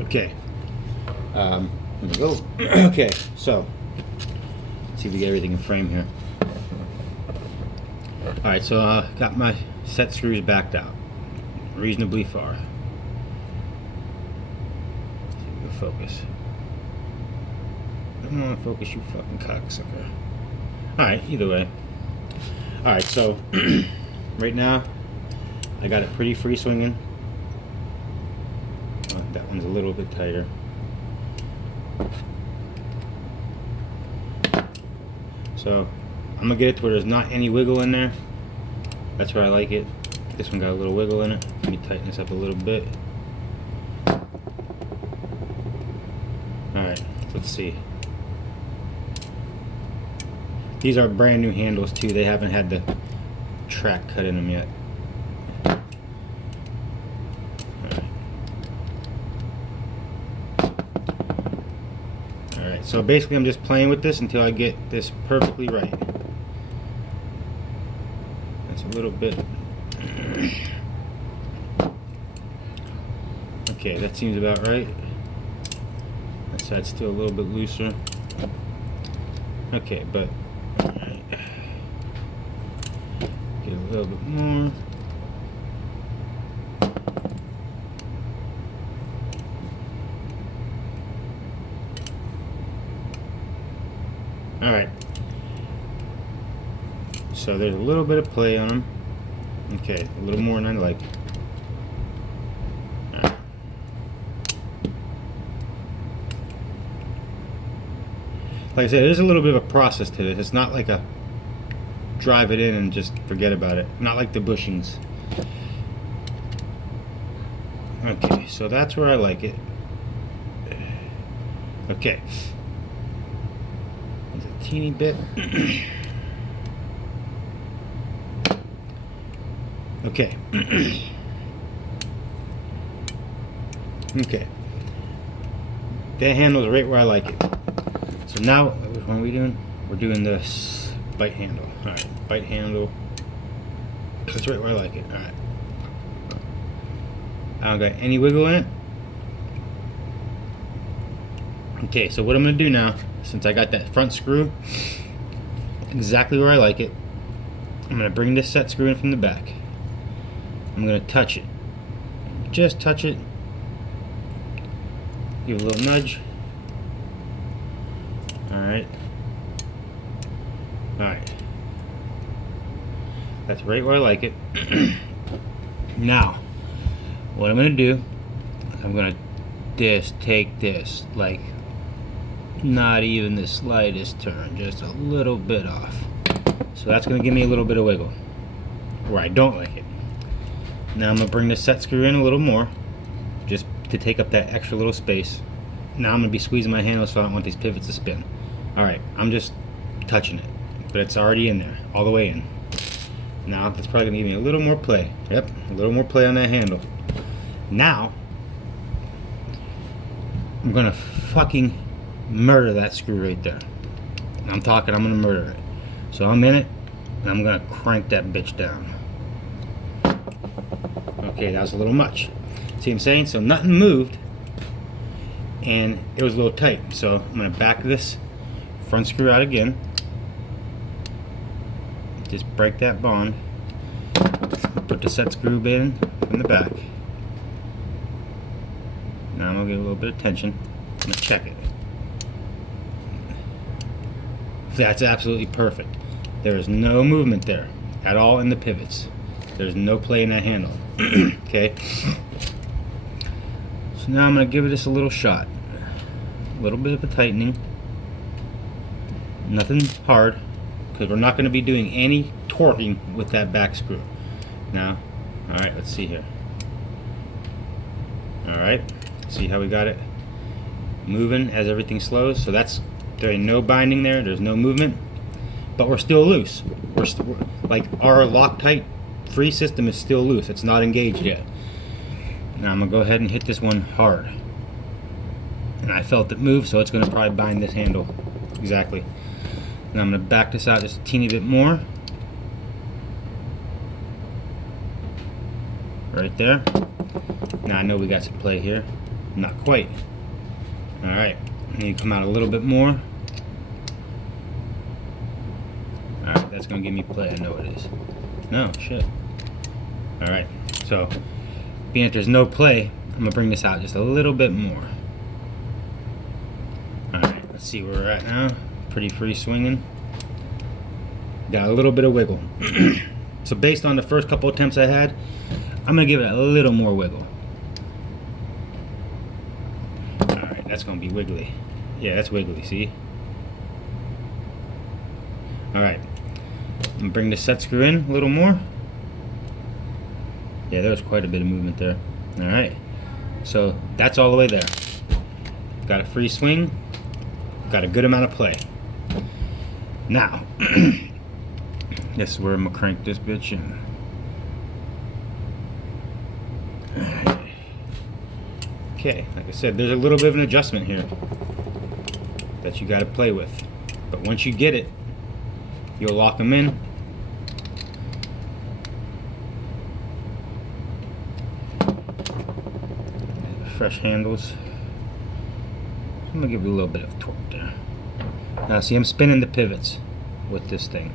Okay. Here we go. Okay, so let's see if we get everything in frame here. Alright, so got my set screws backed out reasonably far. Let's see if we can focus. Come on, focus, you fucking cocksucker. Alright, either way. Alright, so right now I got it pretty free swinging. That one's a little bit tighter. So I'm gonna get it to where there's not any wiggle in there. That's where I like it. This one got a little wiggle in it. Let me tighten this up a little bit. Alright, let's see. These are brand new handles too. They haven't had the track cut in them yet. Alright, so basically I'm just playing with this until I get this perfectly right. That's a little bit. Okay, that seems about right. That side's still a little bit looser. Okay, but alright. Get a little bit more. Alright, so there's a little bit of play on them. Okay, a little more than I like. Right. Like I said, there's a little bit of a process to this. It's not like a drive it in and just forget about it. Not like the bushings. Okay, so that's where I like it. Okay. Teeny bit. Okay. Okay. That handle's right where I like it. So now, which one are we doing? We're doing this bite handle. Alright, bite handle. That's right where I like it. Alright. I don't got any wiggle in it. Okay, so what I'm going to do now, since I got that front screw exactly where I like it, I'm going to bring this set screw in from the back. I'm going to touch it. Just touch it. Give it a little nudge. Alright. Alright. That's right where I like it. Now, what I'm going to do, I'm going to take this, like, not even the slightest turn, just a little bit off. So that's going to give me a little bit of wiggle where I don't like it. Now I'm going to bring the set screw in a little more, just to take up that extra little space. Now I'm going to be squeezing my handle so I don't want these pivots to spin. Alright, I'm just touching it, but it's already in there, all the way in. Now that's probably going to give me a little more play. Yep, a little more play on that handle. Now I'm going to fucking murder that screw right there. I'm talking, I'm gonna murder it. So I'm in it, and I'm gonna crank that bitch down. Okay, that was a little much. See what I'm saying? So nothing moved, and it was a little tight. So I'm gonna back this front screw out again. Just break that bond. Put the set screw in from the back. Now I'm gonna get a little bit of tension. I'm gonna check it. That's absolutely perfect. There is no movement there at all in the pivots. There's no play in that handle. Okay. So now I'm going to give this a little shot. A little bit of a tightening. Nothing hard, because we're not going to be doing any torquing with that back screw. Now, alright, let's see here. Alright, see how we got it moving as everything slows. So that's, there ain't no binding there, there's no movement, but we're still loose. We're like, our Loctite free system is still loose, it's not engaged yet. Now I'm gonna go ahead and hit this one hard, and I felt it move, so it's gonna probably bind this handle exactly. Now I'm gonna back this out just a teeny bit more, right there. Now I know we got some play here. Not quite. All right, and you come out a little bit more. All right, that's gonna give me play. I know it is. No, shit. All right, so being that there's no play, I'm gonna bring this out just a little bit more. All right, let's see where we're at now. Pretty free swinging. Got a little bit of wiggle. So based on the first couple attempts I had, I'm gonna give it a little more wiggle. All right, that's gonna be wiggly. Yeah, that's wiggly, see? All right, I'm gonna bring the set screw in a little more. Yeah, there was quite a bit of movement there. All right, so that's all the way there. Got a free swing, got a good amount of play. Now, this is where I'm gonna crank this bitch in. Alright. Okay, like I said, there's a little bit of an adjustment here that you gotta play with. But once you get it, you'll lock them in. Fresh handles. I'm gonna give it a little bit of torque there. Now see, I'm spinning the pivots with this thing,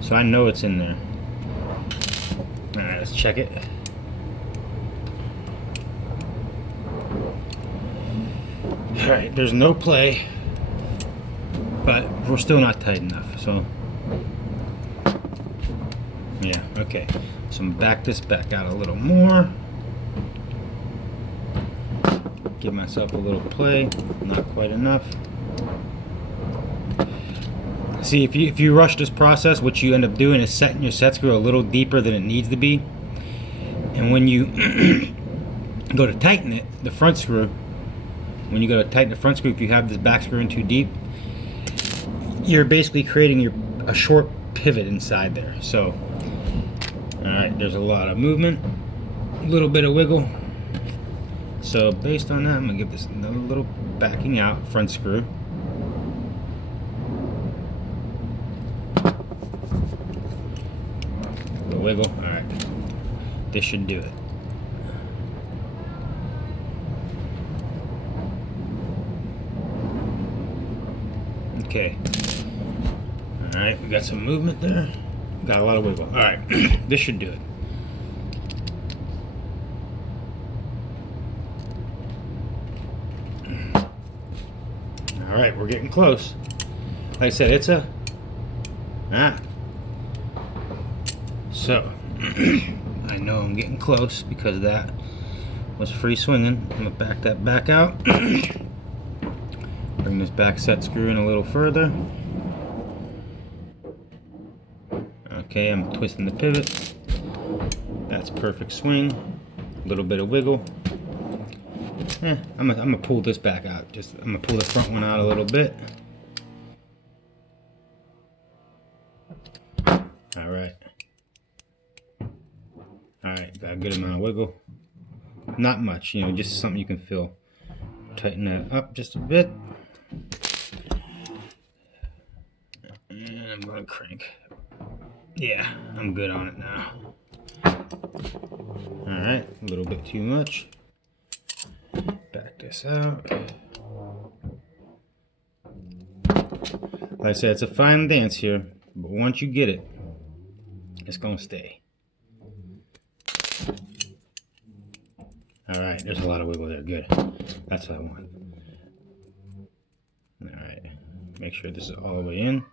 so I know it's in there. Alright, let's check it. Alright, there's no play, but we're still not tight enough, so yeah, okay. So I'm gonna back this back out a little more. Give myself a little play, not quite enough. See, if you rush this process, what you end up doing is setting your set screw a little deeper than it needs to be. And when you go to tighten it, the front screw, when you go to tighten the front screw, if you have this back screw in too deep, you're basically creating a short pivot inside there. So, alright, there's a lot of movement, a little bit of wiggle. So based on that, I'm gonna give this another little backing out front screw. A little wiggle. All right, this should do it. Okay. All right, we got some movement there. Got a lot of wiggle. All right, this should do it. Alright, we're getting close. Like I said, it's a... So, I know I'm getting close because that was free swinging. I'm going to back that back out. Bring this back set screw in a little further. Okay, I'm twisting the pivot. That's perfect swing. A little bit of wiggle. I'm gonna pull this back out. I'm gonna pull the front one out a little bit. All right, got a good amount of wiggle. Not much, you know, just something you can feel. Tighten that up just a bit, and I'm gonna crank. Yeah, I'm good on it now. All right, a little bit too much. Back this out. Like I said, it's a fine dance here, but once you get it, it's gonna stay. Alright, there's a lot of wiggle there. Good. That's what I want. Alright. Make sure this is all the way in.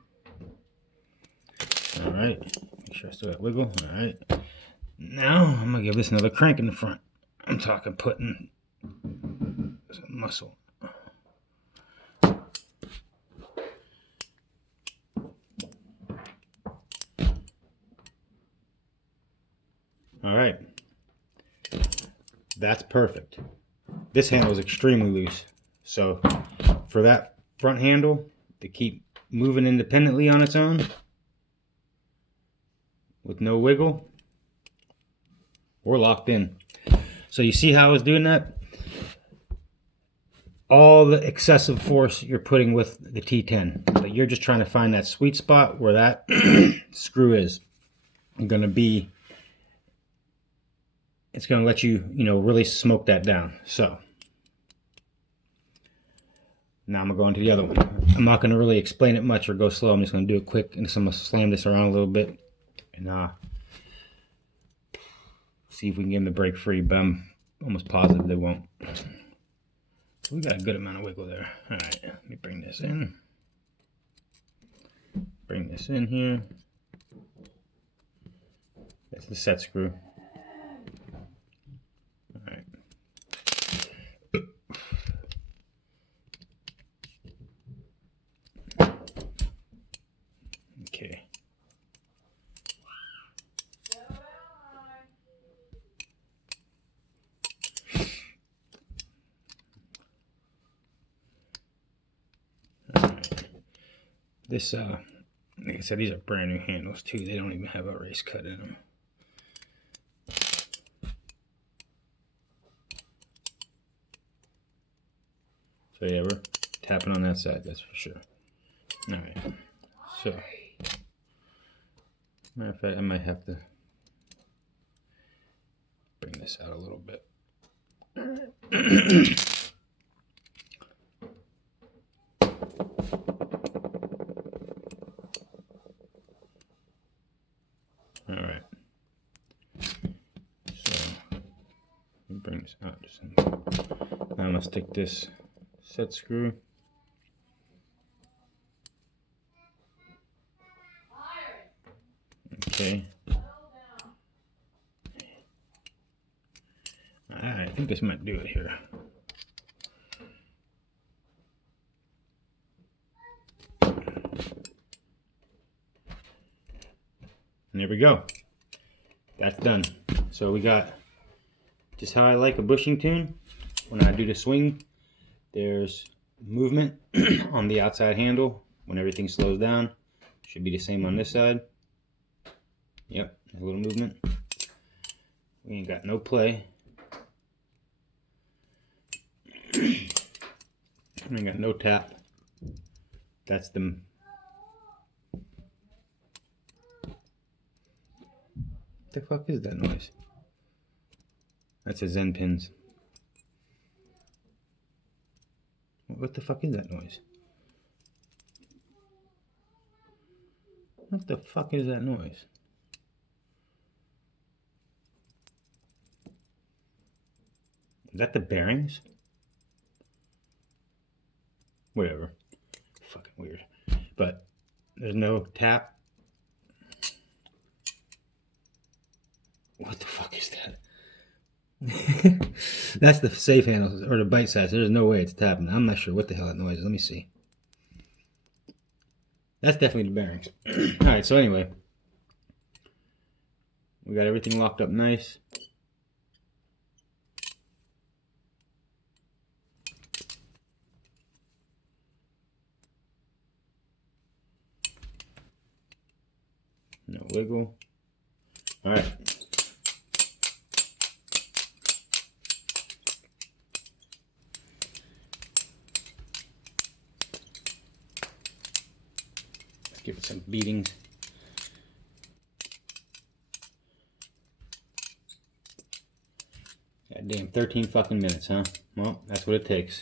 Alright. Make sure I still got wiggle. Alright. Now I'm gonna give this another crank in the front. I'm talking putting some muscle. All right, that's perfect. This handle is extremely loose, so for that front handle to keep moving independently on its own with no wiggle, we're locked in. So you see how I was doing that? All the excessive force you're putting with the T10, but you're just trying to find that sweet spot where that screw is going to be. It's going to let you, really smoke that down. So Now I'm going to go into the other one. I'm not going to really explain it much or go slow. I'm just going to do it quick, and so I'm going to slam this around a little bit and see if we can get them to break free, but I'm almost positive they won't. We got a good amount of wiggle there. All right, let me bring this in. Bring this in here. That's the set screw. All right. Okay. This, like I said, these are brand new handles too. They don't even have a race cut in them. So yeah, we're tapping on that side, that's for sure. All right, so matter of fact, I might have to bring this out a little bit. All right, so let me bring this out. Now I'm gonna stick this set screw. Okay. I think this might do it here. And there we go. That's done. So we got just how I like a bushing tune. When I do the swing, there's movement on the outside handle. When everything slows down, should be the same on this side. Yep, a little movement. We ain't got no play. We ain't got no tap. That's the... What the fuck is that noise? That's a Zen pins. What the fuck is that noise? What the fuck is that noise? Is that the bearings? Whatever. Fucking weird. But there's no tap. What the fuck is that? That's the safe handle or the bite size. There's no way it's tapping. I'm not sure what the hell that noise is. Let me see. That's definitely the bearings. Alright, so anyway. We got everything locked up nice. No wiggle. Alright. Let's give it some beatings. God damn, 13 fucking minutes, huh? Well, that's what it takes.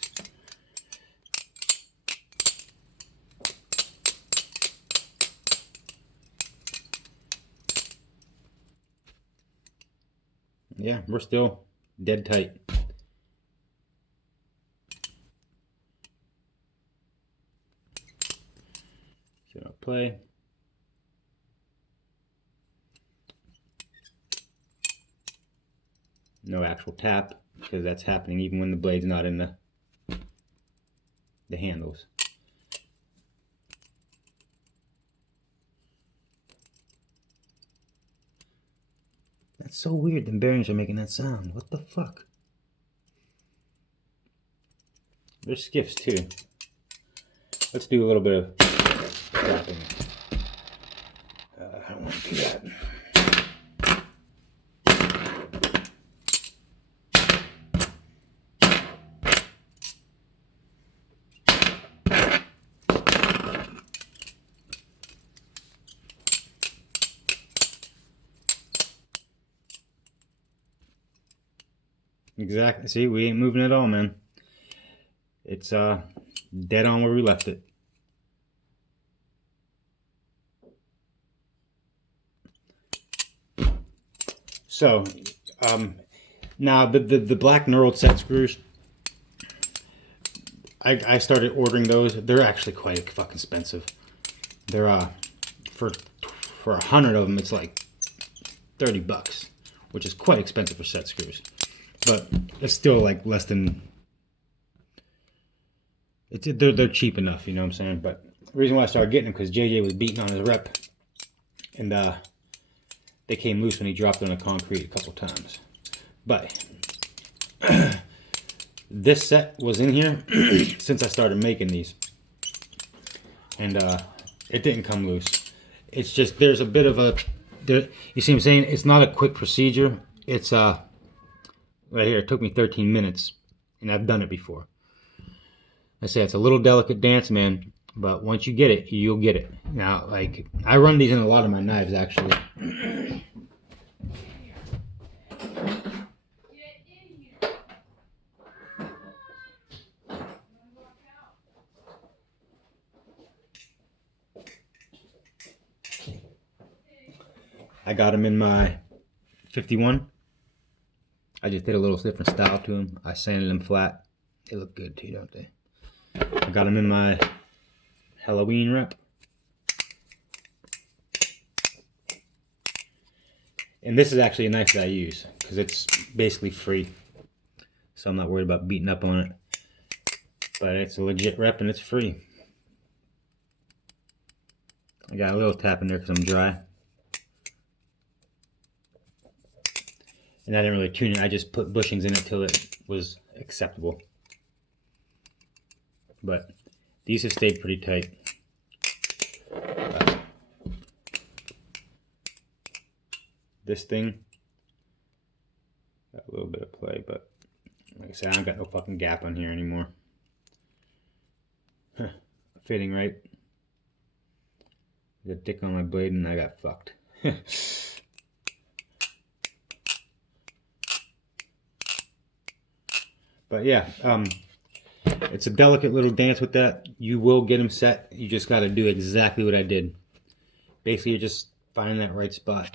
Yeah, we're still dead tight. So I'll play. No actual tap, because that's happening even when the blade's not in the handles. That's so weird, the bearings are making that sound. What the fuck? There's skiffs too. Let's do a little bit of tapping. I don't want to do that. Exactly. See, we ain't moving at all, man. It's Dead on where we left it. So, now the black knurled set screws, I started ordering those. They're actually quite fucking expensive. They're for 100 of them, it's like $30, which is quite expensive for set screws. But it's still like less than. They're cheap enough, you know what I'm saying. But the reason why I started getting them because JJ was beating on his rep, and they came loose when he dropped on the concrete a couple times. But this set was in here since I started making these, and it didn't come loose. It's just there's a bit of a, you see what I'm saying? It's not a quick procedure. It's right here. It took me 13 minutes, and I've done it before. I say it's a little delicate dance, man, but once you get it, you'll get it. Now, like, I run these in a lot of my knives, actually. I got them in my 51. I just did a little different style to them. I sanded them flat. They look good too, don't they? I got them in my Halloween rep. And this is actually a knife that I use because it's basically free. So I'm not worried about beating up on it. But it's a legit rep and it's free. I got a little tap in there because I'm dry. And I didn't really tune it. I just put bushings in it till it was acceptable. But these have stayed pretty tight. This thing got a little bit of play, but like I said, I don't got no fucking gap on here anymore. Fitting right. There's a dick on my blade and I got fucked. But yeah, it's a delicate little dance with that. You will get them set. You just got to do exactly what I did. Basically, you're just finding that right spot.